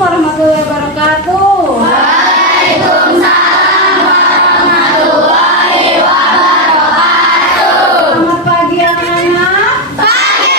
warahmatullahi wabarakatuh. Waalaikumsalam warahmatullahi wabarakatuh. Selamat pagi anak-anak. Pagi.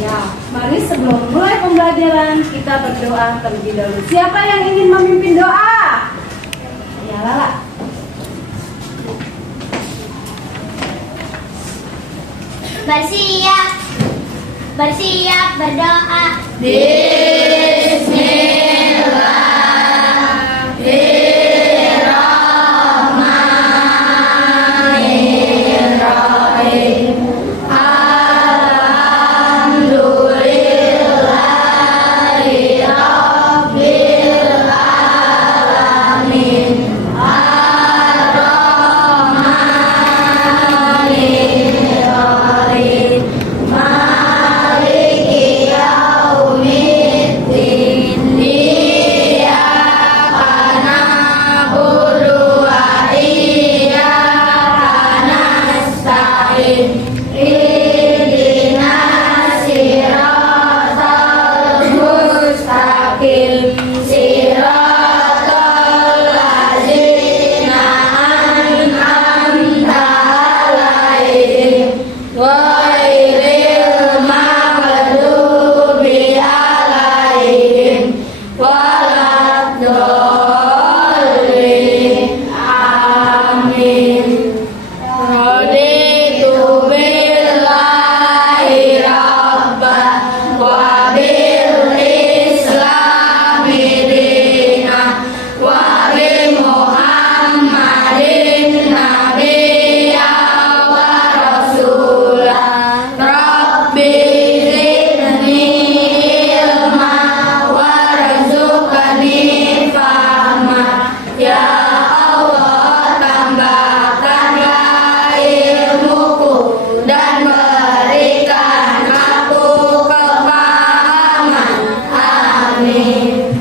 Ya, mari sebelum mulai pembelajaran kita berdoa terlebih dahulu. Siapa yang ingin memimpin doa? Ya, Lala. Bersiap berdoa.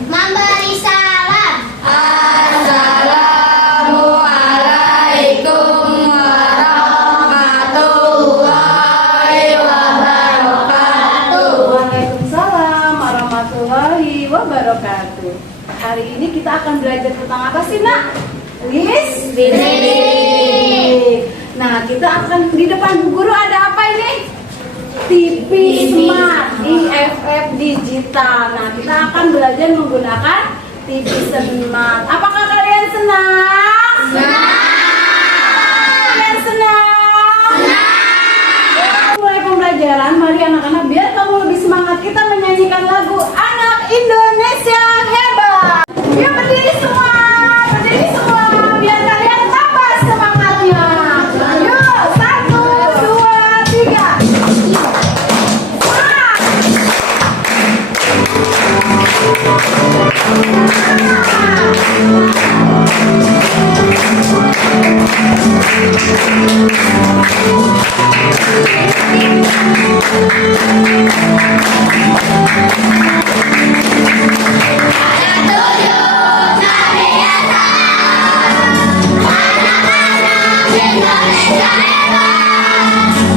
Memberi salam. Assalamualaikum warahmatullahi wabarakatuh. Waalaikumsalam warahmatullahi wabarakatuh. Hari ini kita akan belajar tentang apa sih, Nak? Listening. Nah, kita akan di depan Bu Guru ada apa ini? TV Smart, IFF digital. Nah, kita akan belajar menggunakan TV Smart. Apakah kalian senang? Kalian senang? Mulai pembelajaran, mari anak-anak, biar kamu lebih semangat, kita menyanyikan lagu Anak Indonesia Hebat. Yuk berdiri semua, biar kalian tambah semangatnya. Yuk, 1, 2, 3.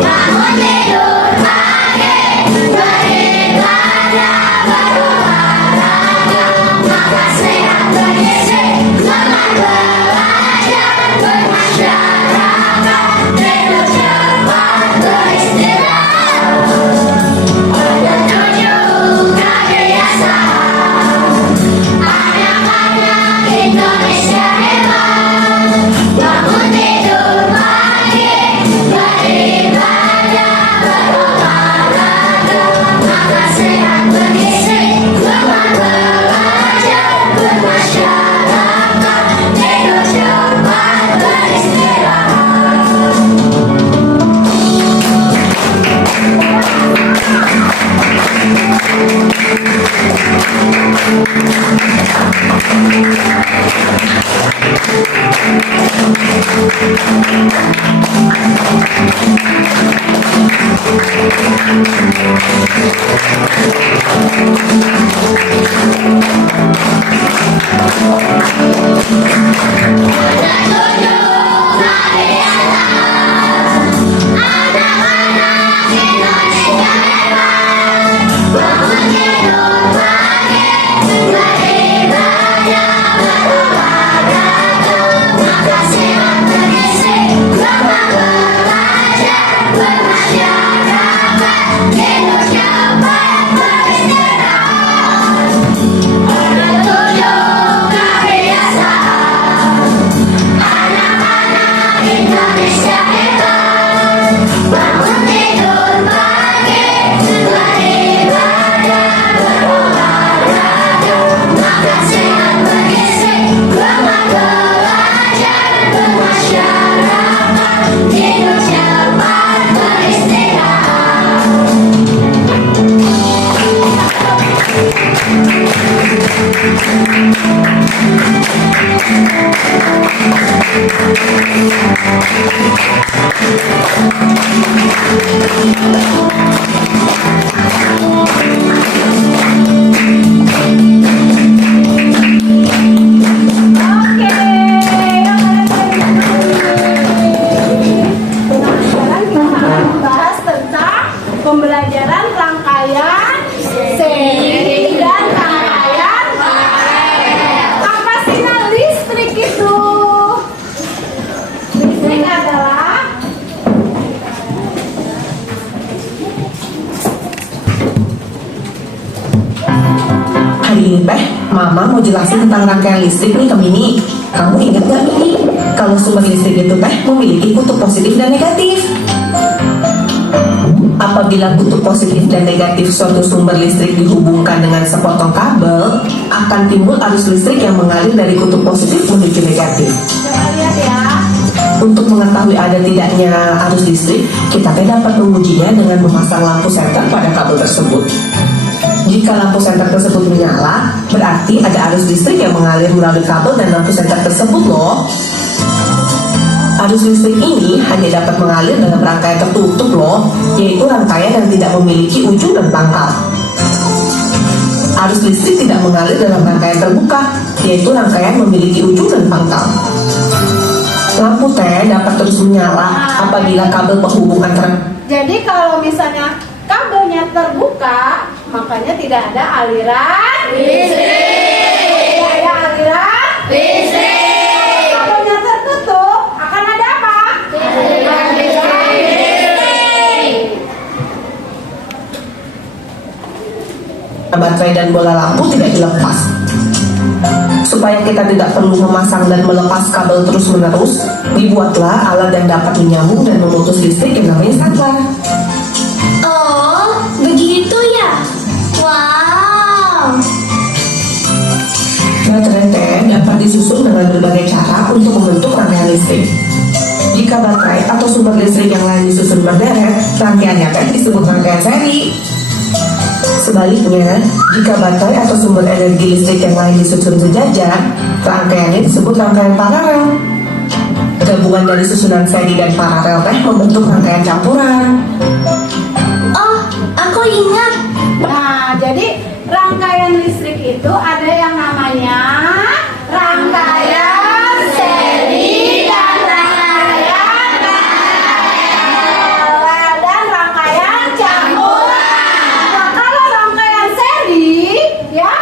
Bangun tidur pagi, beribadah, berolahraga, makan sehat bergizi, semangat belajar, bermasyarakat, hidup cepat, beristirahat, menunjuk kebiasaan. Anak-anak Indonesia hebat, bangun tidur pagi, beribadah, berolahraga, makan sehat bergizi, semangat belajar, bermasyarakat, hidup cepat, beristirahat. Anak-anak Indonesia hebat, bangun Ini Teh, Mama mau jelasin tentang rangkaian listrik nih ke Mini. Kamu ingat gak Mini, kalau sumber listrik itu Teh memiliki kutub positif dan negatif. Apabila kutub positif dan negatif suatu sumber listrik dihubungkan dengan sepotong kabel, akan timbul arus listrik yang mengalir dari kutub positif menuju negatif. Coba lihat ya. Untuk mengetahui ada tidaknya arus listrik, kita dapat mengujinya dengan memasang lampu senter pada kabel tersebut. Jika lampu senter tersebut menyala, berarti ada arus listrik yang mengalir melalui kabel dan lampu senter tersebut loh. Arus listrik ini hanya dapat mengalir dalam rangkaian tertutup loh, yaitu rangkaian yang tidak memiliki ujung dan pangkal. Arus listrik tidak mengalir dalam rangkaian terbuka, yaitu rangkaian memiliki ujung dan pangkal. Lampu Teh dapat terus menyala apabila kabel penghubung antara. Jadi kalau misalnya kabelnya terbuka, makanya tidak ada aliran listrik. Tidak ada aliran listrik. Kabelnya tertutup, akan ada apa? Aliran listrik. Baterai dan bola lampu tidak dilepas. Supaya kita tidak perlu memasang dan melepas kabel terus-menerus, dibuatlah alat yang dapat menyambung dan memutus listrik yang namanya saklar. Oh, begitu ya? Wow. Baterai Teh dapat disusun dengan berbagai cara untuk membentuk rangkaian listrik. Jika baterai atau sumber listrik yang lain disusun berderet, rangkaiannya Teh disebut rangkaian seri. Sebaliknya, jika baterai atau sumber energi listrik yang lain disusun sejajar, rangkaiannya disebut rangkaian paralel. Gabungan dari susunan seri dan paralel Teh membentuk rangkaian campuran. Oh, aku ingat. Nah, jadi rangkaian listrik itu ada yang namanya rangkaian seri dan rangkaian paralel dan rangkaian campuran. Nah, kalau rangkaian seri ya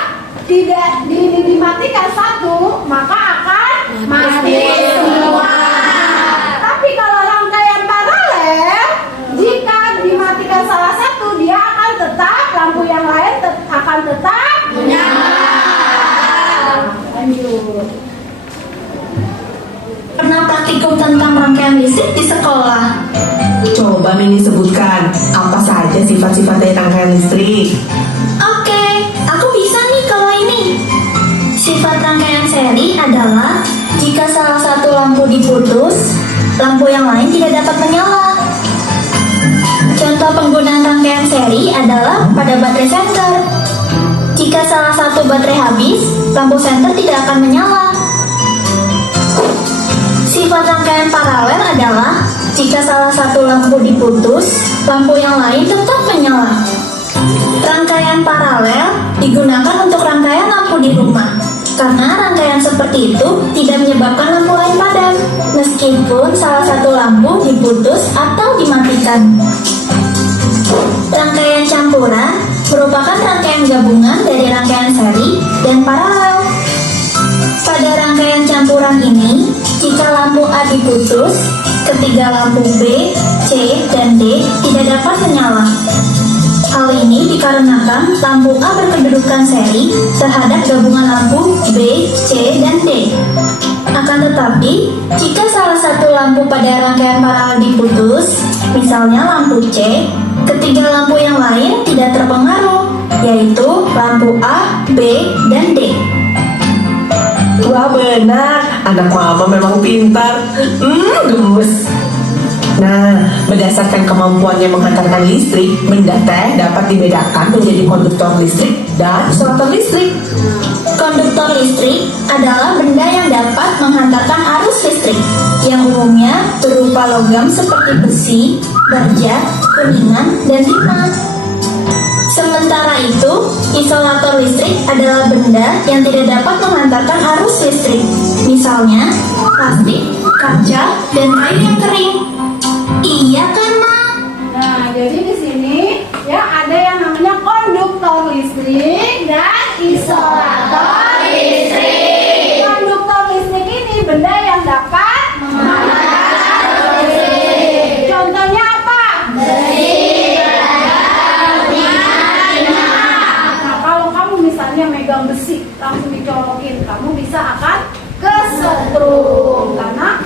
tidak dimatikan satu, maka akan mati semua. Tapi kalau rangkaian paralel, jika dimatikan salah satu, dia akan tetap, lampu yang lain akan tetap menyala. Lanjut. Pernah praktikum tentang rangkaian listrik di sekolah. Coba Mini sebutkan apa saja sifat-sifat dari rangkaian listrik. Oke, aku bisa nih kalau ini. Sifat rangkaian seri adalah jika salah satu lampu diputus, lampu yang lain tidak dapat menyala. Contoh penggunaan rangkaian seri adalah pada baterai senter. Jika salah satu baterai habis, lampu senter tidak akan menyala. Sifat rangkaian paralel adalah jika salah satu lampu diputus, lampu yang lain tetap menyala. Rangkaian paralel digunakan untuk rangkaian lampu di rumah. Karena rangkaian seperti itu tidak menyebabkan lampu lain padam, meskipun salah satu lampu diputus atau dimatikan. Rangkaian campuran merupakan rangkaian gabungan dari rangkaian seri dan paralel. Pada rangkaian campuran ini, jika lampu A diputus, ketiga lampu B, C, dan D tidak dapat menyala. Hal ini dikarenakan lampu A berkedudukan seri terhadap gabungan lampu B, C, dan D. Akan tetapi, jika salah satu lampu pada rangkaian paralel diputus, misalnya lampu C, ketiga lampu yang lain tidak terpengaruh, yaitu lampu A, B, dan D. Wah benar, anak mama memang pintar. Gemes. Nah, berdasarkan kemampuannya menghantarkan listrik, benda Teh dapat dibedakan menjadi konduktor listrik dan isolator listrik. Konduktor listrik adalah benda yang dapat menghantarkan arus listrik, yang umumnya berupa logam seperti besi, baja, kuningan, dan timah. Sementara itu, isolator listrik adalah benda yang tidak dapat menghantarkan arus listrik, misalnya plastik, kaca, dan kayu yang kering. Iya kan, Ma? Nah, jadi di sini ya ada yang namanya konduktor listrik dan isolator listrik. Konduktor listrik ini benda yang dapat menghantarkan arus listrik. Contohnya apa? Besi, baja, timah. Nah, kalau kamu misalnya megang besi langsung dicolokin, kamu bisa akan kesetrum karena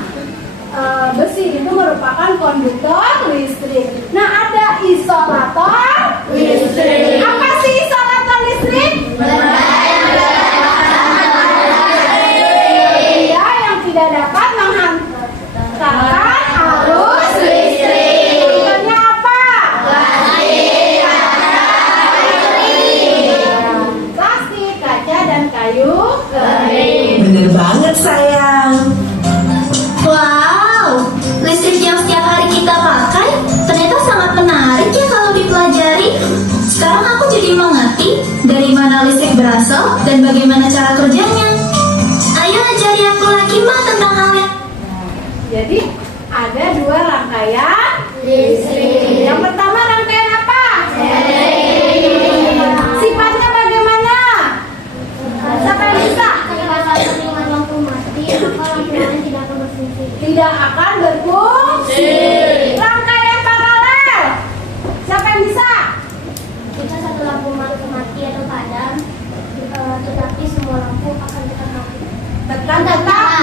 besi itu merupakan konduktor listrik. Nah, ada isolator listrik. Apa sih isolator listrik? Benda yang tidak dapat menghantarkan arus listrik. Contohnya apa? Plastik, kaca, dan kayu kering. Bener banget sayang. Wow, listrik yang setiap hari kita pakai ternyata sangat menarik ya kalau dipelajari. Sekarang aku jadi mengerti dari mana listrik berasal dan bagaimana cara kerjanya. Ayo ajari aku lagi Ma tentang halnya. Jadi ada dua rangkaian listrik. Yang pertama rangkaian apa? Sifatnya bagaimana? Siapa yang bisa? Tidak akan berfungsi. Rangkaian paralel. Siapa yang bisa? Jika satu lampu mati atau padam, tetapi semua lampu akan tetap mati. Tetap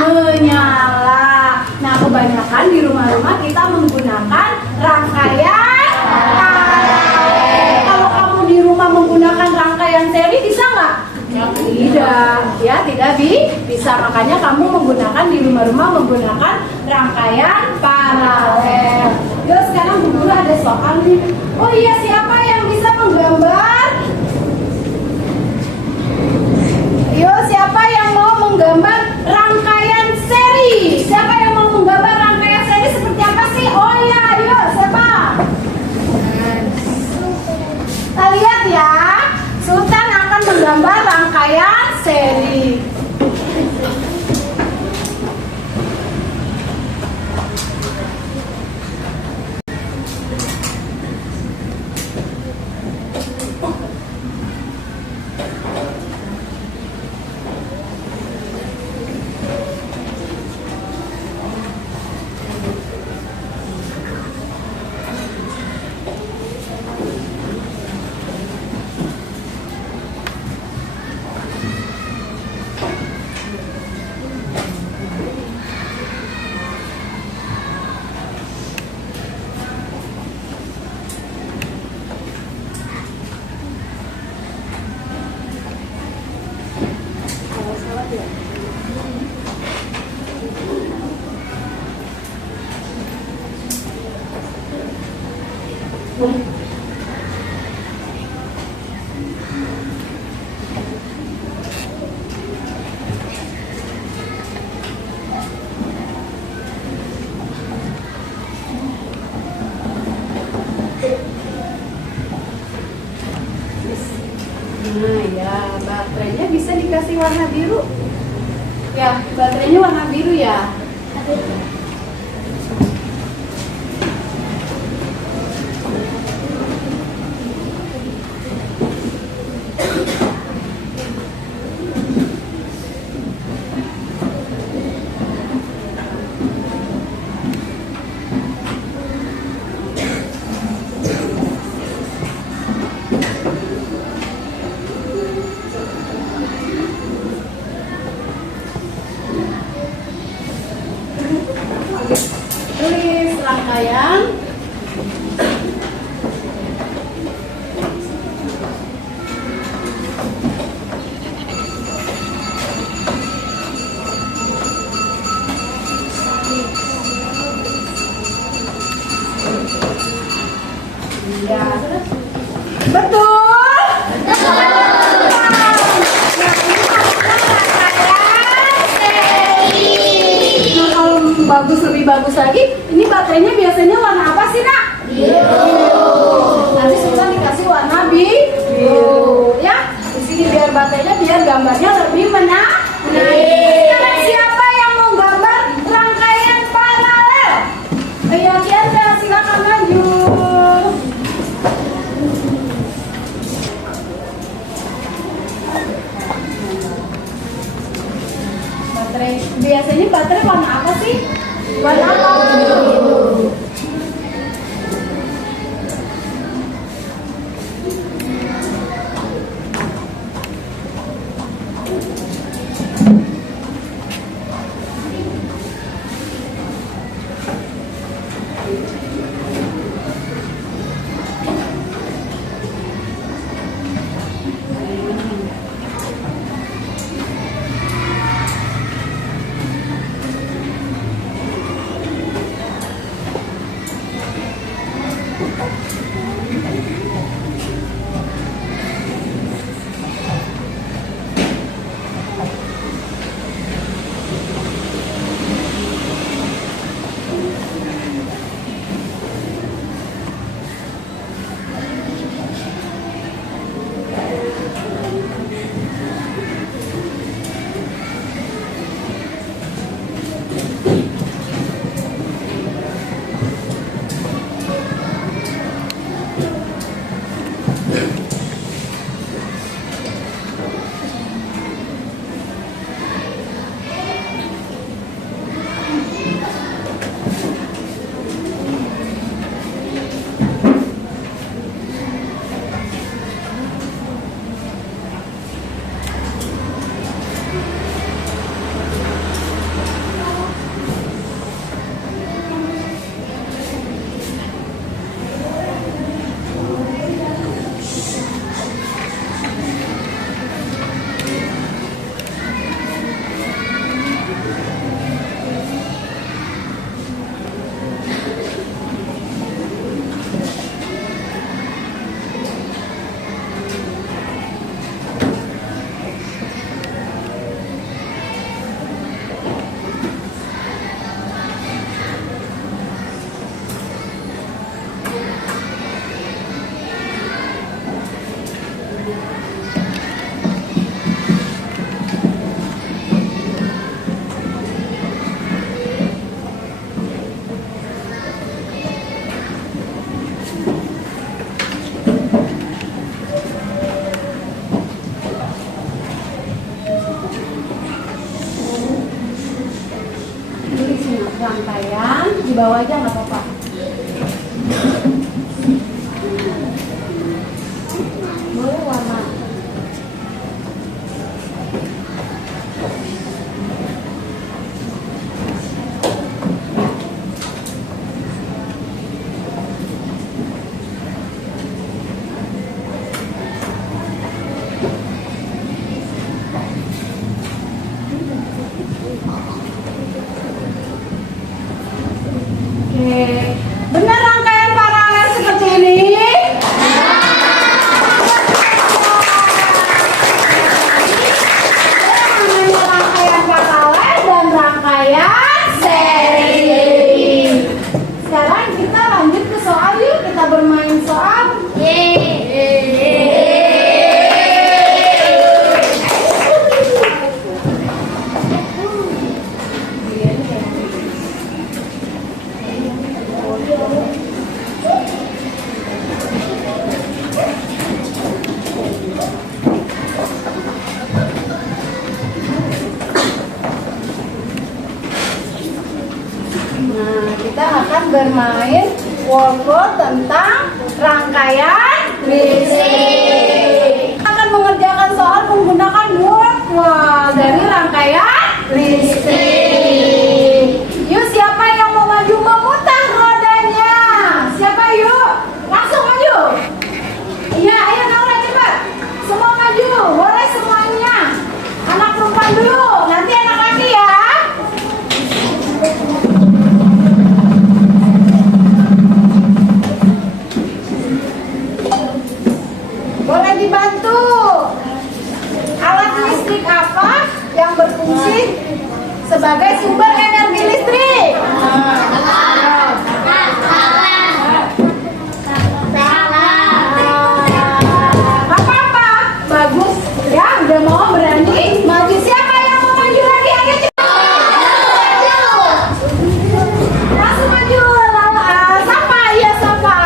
menyala. Nah, kebanyakan di rumah-rumah kita menggunakan rangkaian paralel. Kalau kamu di rumah menggunakan rangkaian seri bisa nggak? Tidak, ya tidak bisa. Makanya kamu menggunakan di rumah-rumah menggunakan rangkaian paralel. Yuk sekarang Bu Guru ada soal nih. Oh iya, siapa yang bisa menggambar? Yuk, siapa yang mau menggambar rangkaian seri? Siapa yang mau menggambar rangkaian seri seperti apa sih? Oh iya, yuk siapa? Kita lihat ya. Sultan akan menggambar rangkaian seri. Nah ya, baterainya bisa dikasih warna biru. Ya, baterainya warna biru ya. Tulis rangkaian ya. Betul. Bagus, lebih bagus lagi. Ini baterainya biasanya warna apa sih, Nak? Biru. Nanti Sultan dikasih warna biru, ya. Di sini biar baterainya, biar gambarnya lebih menarik. Sekarang siapa yang mau gambar rangkaian paralel? Ayo, Tiara, silakan maju. Biasanya baterai warna apa sih? Warna apa? Ini sini rangkaian, di bawah aja nggak apa-apa. Boleh warna. Oke, benar rangkaian paralel seperti ini? Namanya rangkaian paralel dan rangkaian seri. Sekarang kita lanjut ke soal yuk, kita bermain soal. Nah, kita akan bermain workbook tentang rangkaian listrik. Kita akan mengerjakan soal menggunakan workbook dari rangkaian listrik. Yuk, siapa yang mau maju memutar rodanya? Siapa yuk? Langsung maju. Iya, ayo Naura cepat. Semua maju, boleh semuanya. Anak perempuan dulu, nanti anak laki ya. Boleh dibantu. Alat listrik apa yang berfungsi sebagai sumber energi listrik? Apa-apa, bagus. Ya, udah mau berani maju. Siapa yang mau maju lagi? Ayo cepat. Langsung maju. Sapa, ya sapa.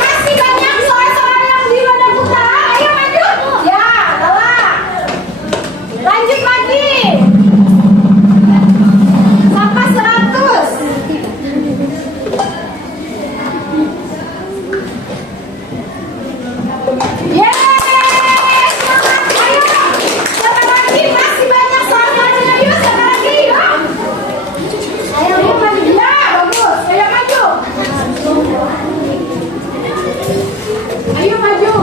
Masih banyak soal-soal yang di roda putaran. Ayo maju. Ya, lelah. Lanjut lagi. Sampai 100. Yeay, semangat. Ayo. Siapa lagi? Masih banyak soal-soalnya. Yuk, siapa lagi? Yuk. Ayo maju. Ya, bagus. Ayo maju. Ayo maju.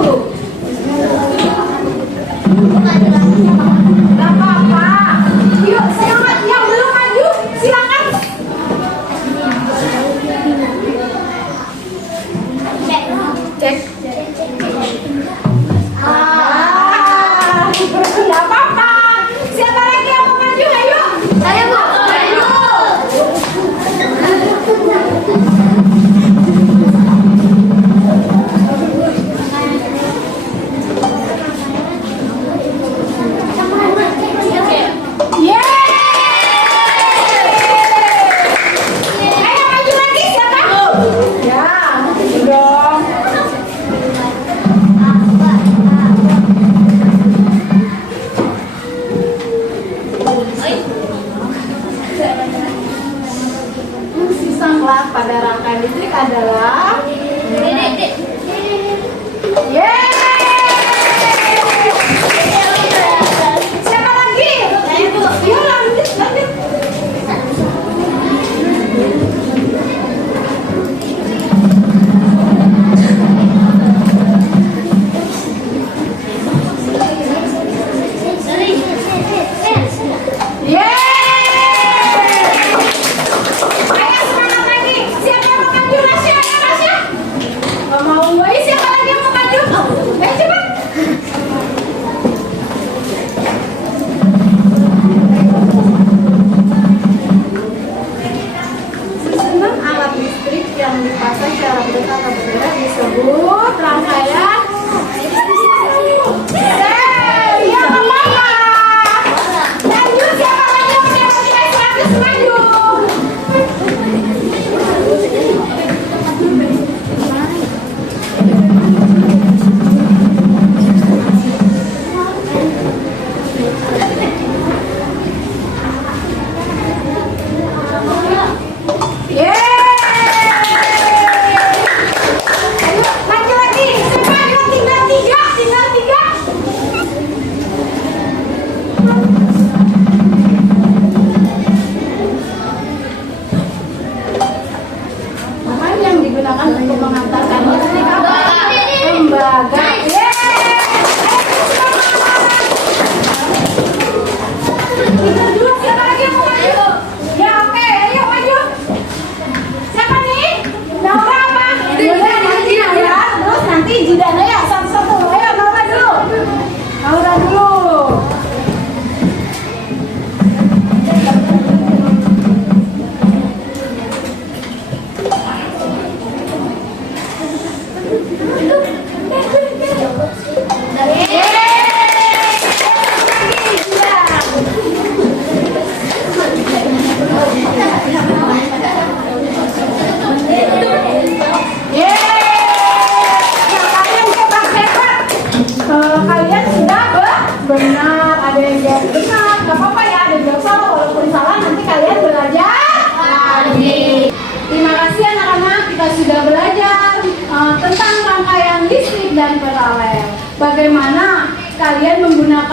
Gak apa-apa. Yuk, semangat. Yang belum maju, silakan. Cek. Gak apa-apa. Siapa lagi yang mau maju? Ayo. Saya Bu. Ayo. Ayo maju lagi siapa? Ya, maju dong. Sisa kelas pada rangkaian listrik adalah Yeay! Siapa lagi? Yuk lanjut. Yeay! Ayo semangat lagi. Siapa yang mau maju? Tasya, ayo.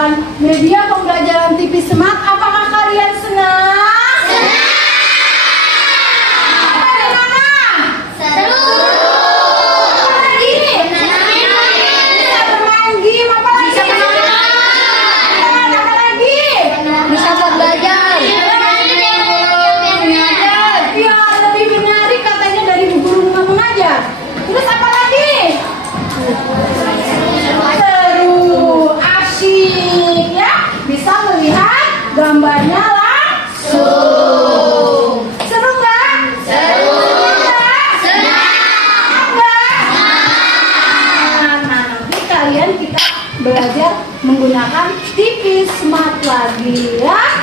menggunakan media pembelajaran TV Smart. Apakah kalian senang? Bagaimana? Seru. Apa lagi? Bisa bermain game. Apa lagi? Apa lagi? Bisa belajar. Ya, lebih menarik katanya dari guru mengajar. Terus apa lagi? Seru, asyik ya. Bisa melihat gambarnya langsung. Seru nggak? Seru. Nah, nanti kalian kita belajar menggunakan TV Smart lagi ya.